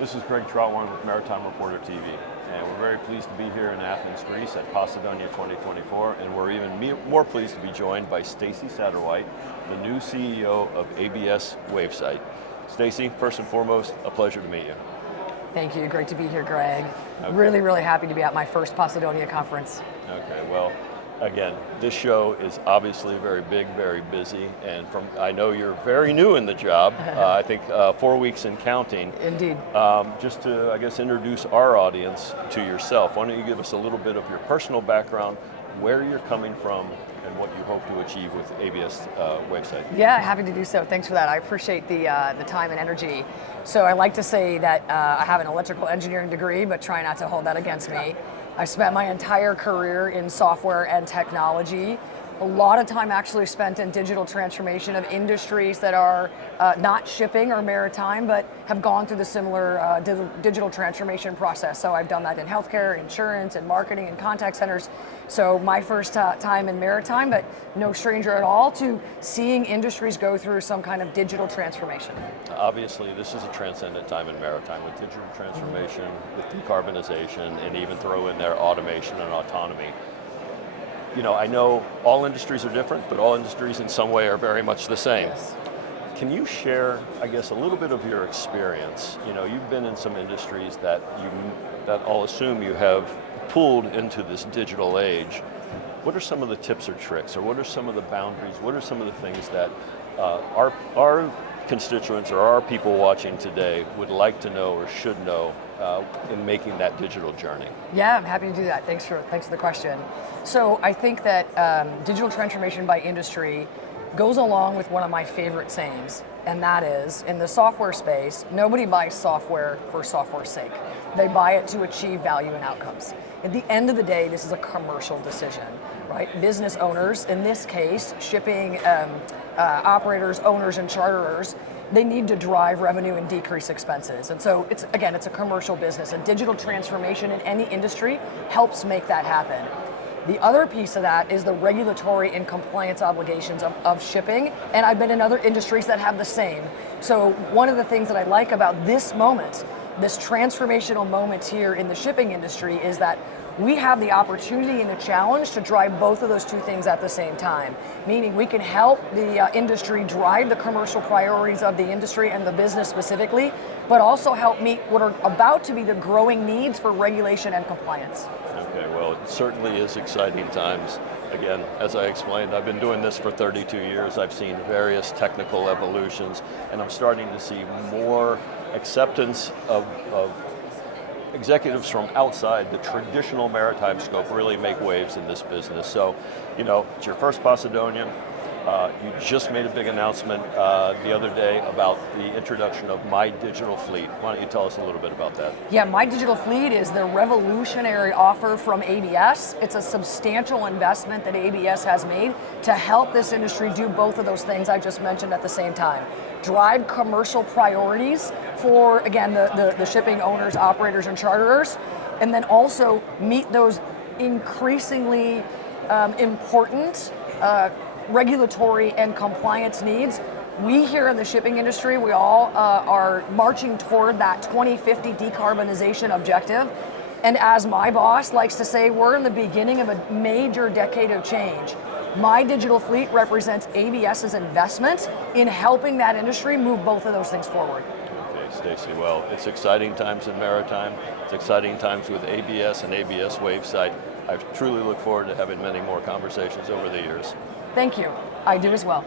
This is Greg Trotwine with Maritime Reporter TV, and we're very pleased to be here in Athens, Greece at Posidonia 2024, and we're even more pleased to be joined by Staci Satterwhite, the new CEO of ABS Wavesight. Staci, first and foremost, a pleasure to meet you. Thank you, great to be here, Greg. Okay. Really happy to be at my first Posidonia conference. Okay, well, again, this show is obviously very big, very busy, and I know you're very new in the job, I think 4 weeks and counting. Indeed. Just to, I guess, introduce our audience to yourself, why don't you give us a little bit of your personal background, where you're coming from, and what you hope to achieve with ABS Wavesight. Yeah, happy to do so. Thanks for that. I appreciate the time and energy. So I like to say that I have an electrical engineering degree, but try not to hold that against me. I spent my entire career in software and technology. A lot of time actually spent in digital transformation of industries that are not shipping or maritime, but have gone through the similar digital transformation process. So I've done that in healthcare, insurance, and marketing, and contact centers. So my first time in maritime, but no stranger at all to seeing industries go through some kind of digital transformation. Obviously, this is a transcendent time in maritime with digital transformation, with decarbonization, and even throw in there automation and autonomy. You know, I know all industries are different, but all industries in some way are very much the same. Yes. Can you share, I guess, a little bit of your experience? You know, you've been in some industries that I'll assume you have pulled into this digital age. What are some of the tips or tricks, or what are some of the boundaries? What are some of the things that our constituents or our people watching today would like to know or should know in making that digital journey? Yeah, I'm happy to do that. Thanks for the question. So I think that digital transformation by industry goes along with one of my favorite sayings, and that is, in the software space, nobody buys software for software's sake. They buy it to achieve value and outcomes. At the end of the day, this is a commercial decision, right? Business owners, in this case, shipping operators, owners, and charterers, they need to drive revenue and decrease expenses. And so it's a commercial business, and digital transformation in any industry helps make that happen. The other piece of that is the regulatory and compliance obligations of shipping, and I've been in other industries that have the same. So one of the things that I like about this moment, this transformational moment here in the shipping industry, is that we have the opportunity and the challenge to drive both of those two things at the same time. Meaning we can help the industry drive the commercial priorities of the industry and the business specifically, but also help meet what are about to be the growing needs for regulation and compliance. Okay, well, it certainly is exciting times. Again, as I explained, I've been doing this for 32 years. I've seen various technical evolutions, and I'm starting to see more acceptance of executives from outside the traditional maritime scope really make waves in this business. So, you know, it's your first Posidonia. You just made a big announcement the other day about the introduction of My Digital Fleet. Why don't you tell us a little bit about that? Yeah, My Digital Fleet is the revolutionary offer from ABS. It's a substantial investment that ABS has made to help this industry do both of those things I just mentioned at the same time. Drive commercial priorities for, again, the shipping owners, operators, and charterers, and then also meet those increasingly important regulatory and compliance needs. We here in the shipping industry, we all are marching toward that 2050 decarbonization objective. And as my boss likes to say, we're in the beginning of a major decade of change. My Digital Fleet represents ABS's investment in helping that industry move both of those things forward. Okay, Staci, well, it's exciting times in maritime. It's exciting times with ABS and ABS Wavesight. I truly look forward to having many more conversations over the years. Thank you. I do as well.